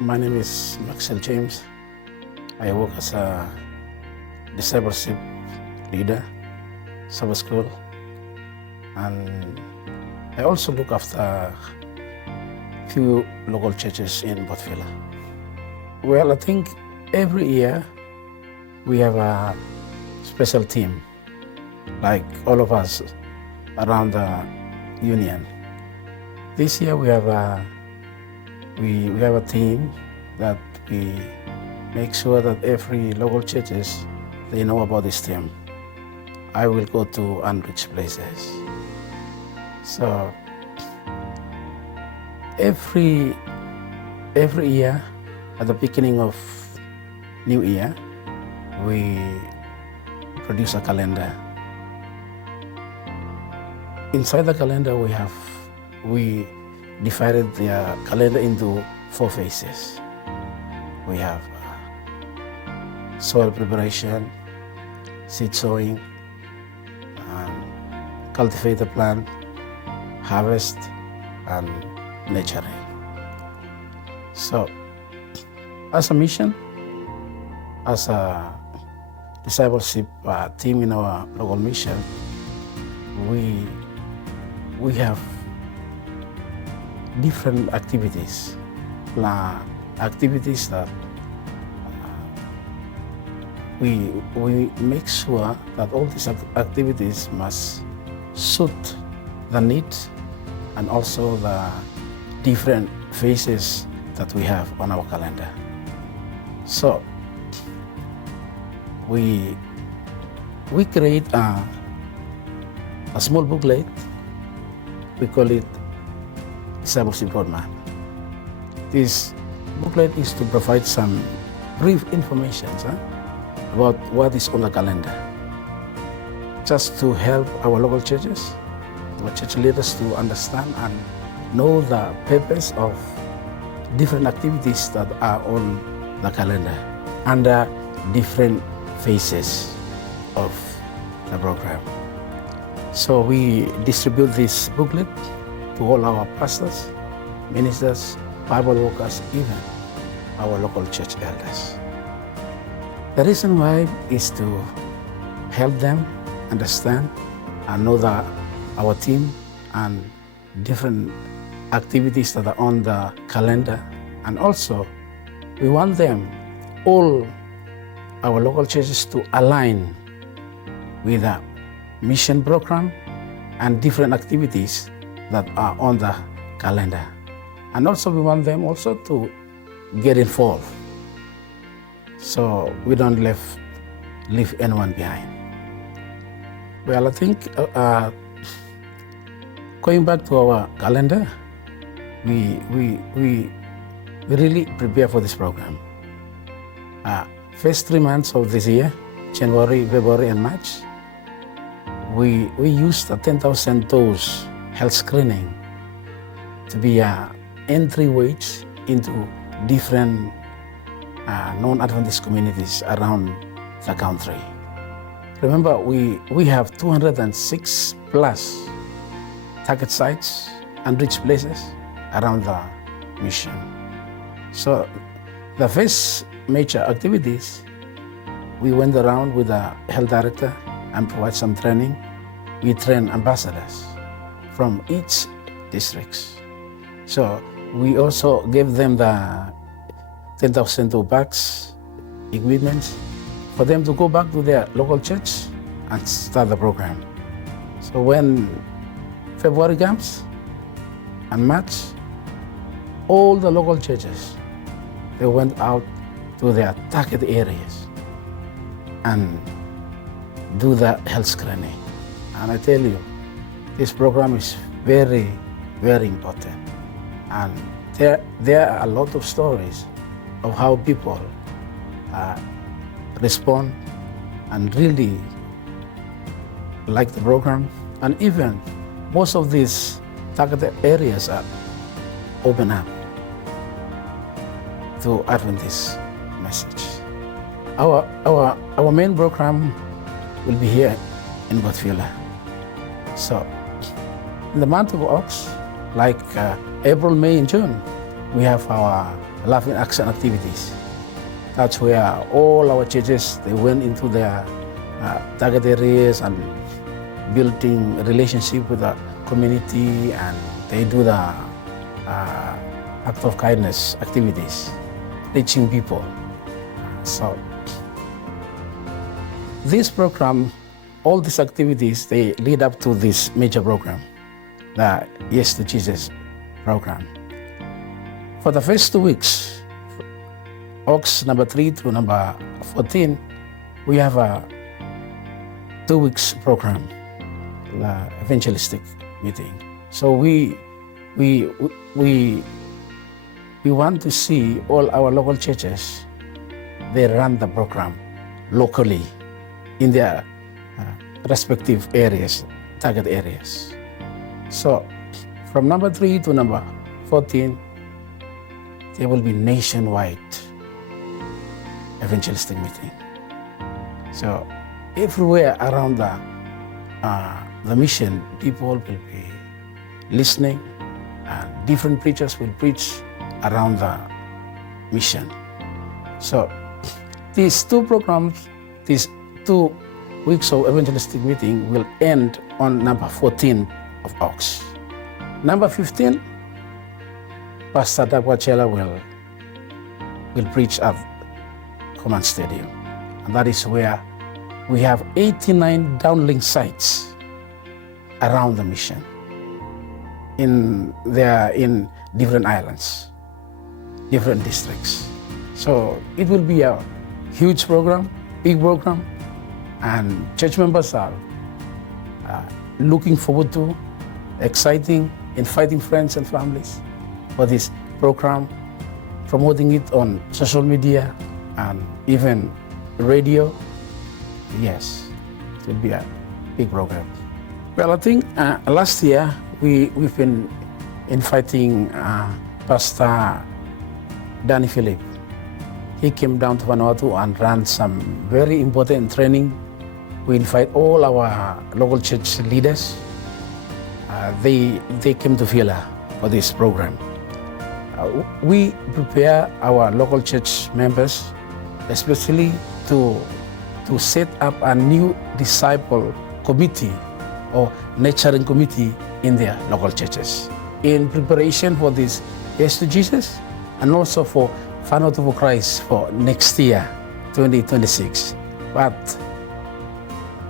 My name is Macsell Jamez. I work as a discipleship leader, Sabbath school, and I also look after a few local churches in Vanuatu. Well, I think every year we have a special team, like all of us around the union. This year we have a team that we make sure that every local churches, they know about this team. I will go to unreached places. So every year at the beginning of New Year, we produce a calendar. Inside the calendar we divided the calendar into 4 phases. We have soil preparation, seed sowing, cultivate the plant, harvest, and nurturing. So, as a mission, as a discipleship team in our local mission, we have different activities that we make sure that all these activities must suit the needs and also the different phases that we have on our calendar. So we create a small booklet. We call it Discipleship Roadmap. This booklet is to provide some brief information about what is on the calendar, just to help our local churches, our church leaders to understand and know the purpose of different activities that are on the calendar under different phases of the program. So we distribute this booklet to all our pastors, ministers, Bible workers, even our local church elders. The reason why is to help them understand and know that our team and different activities that are on the calendar, and also we want them, all our local churches, to align with the mission program and different activities that are on the calendar. And also we want them also to get involved, so we don't leave anyone behind. Well, I think going back to our calendar, we really prepare for this program. First 3 months of this year, January, February, and March, we used a 10,000 dose health screening to be entryway into different non-Adventist communities around the country. Remember, we have 206 plus target sites and rich places around the mission. So the first major activities, we went around with the health director and provide some training. We train ambassadors from each districts. So we also gave them the 10,000 bags, equipment, for them to go back to their local church and start the program. So when February comes and March, all the local churches, they went out to their target areas and do the health screening. And I tell you, this program is very, very important. And there are a lot of stories of how people respond and really like the program. And even most of these targeted areas are open up to Adventist message. Our main program will be here in Vanuatu. So in the month of August, like April, May, and June, we have our Love in Action activities. That's where all our churches, they went into their target areas and building relationship with the community, and they do the act of kindness activities, reaching people. So this program, all these activities, they lead up to this major program, the Yes to Jesus program. For the first 2 weeks, Ox number 3 to number 14, we have a 2 weeks program, the evangelistic meeting. So we want to see all our local churches, they run the program locally in their respective areas, target areas. So from number 3 to number 14, there will be nationwide evangelistic meeting. So everywhere around the mission, people will be listening, and different preachers will preach around the mission. So these two programs, these 2 weeks of evangelistic meeting will end on number 14 of Ox. Number 15, Pastor Dakwachela will preach at Command Stadium. And that is where we have 89 downlink sites around the mission. They are in different islands, different districts. So it will be a huge program, big program, and church members are looking forward to, exciting, inviting friends and families for this program, promoting it on social media and even radio. Yes, it will be a big program. Well, I think last year we've been inviting Pastor Danny Philip. He came down to Vanuatu and ran some very important training. We invite all our local church leaders. They came to Villa for this program. We prepare our local church members, especially to set up a new disciple committee or nurturing committee in their local churches in preparation for this Yes to Jesus, and also for Vanuatu for Christ for next year, 2026. But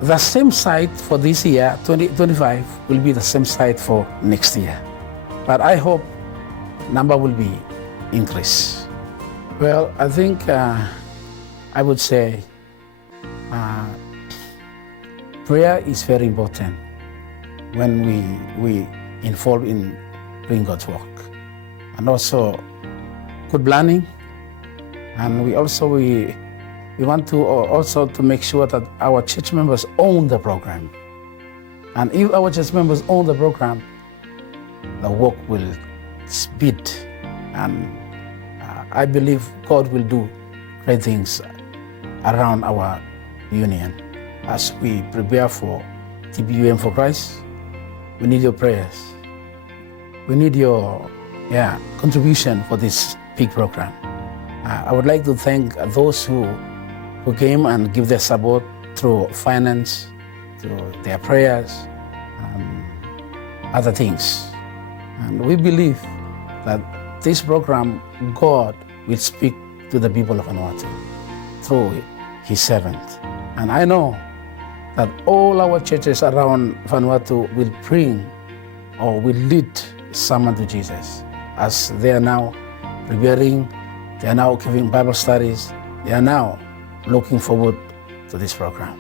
the same site for this year, 2025, will be the same site for next year. But I hope number will be increased. Well, I think I would say prayer is very important when we involve in doing God's work. And also good planning. And we want to also to make sure that our church members own the program. And if our church members own the program, the work will speed. And I believe God will do great things around our union. As we prepare for TBUM for Christ, we need your prayers. We need your contribution for this big program. I would like to thank those who came and give their support through finance, through their prayers, and other things. And we believe that this program, God will speak to the people of Vanuatu through His servant. And I know that all our churches around Vanuatu will bring or will lead someone to Jesus, as they are now preparing, they are now giving Bible studies, they are now looking forward to this program.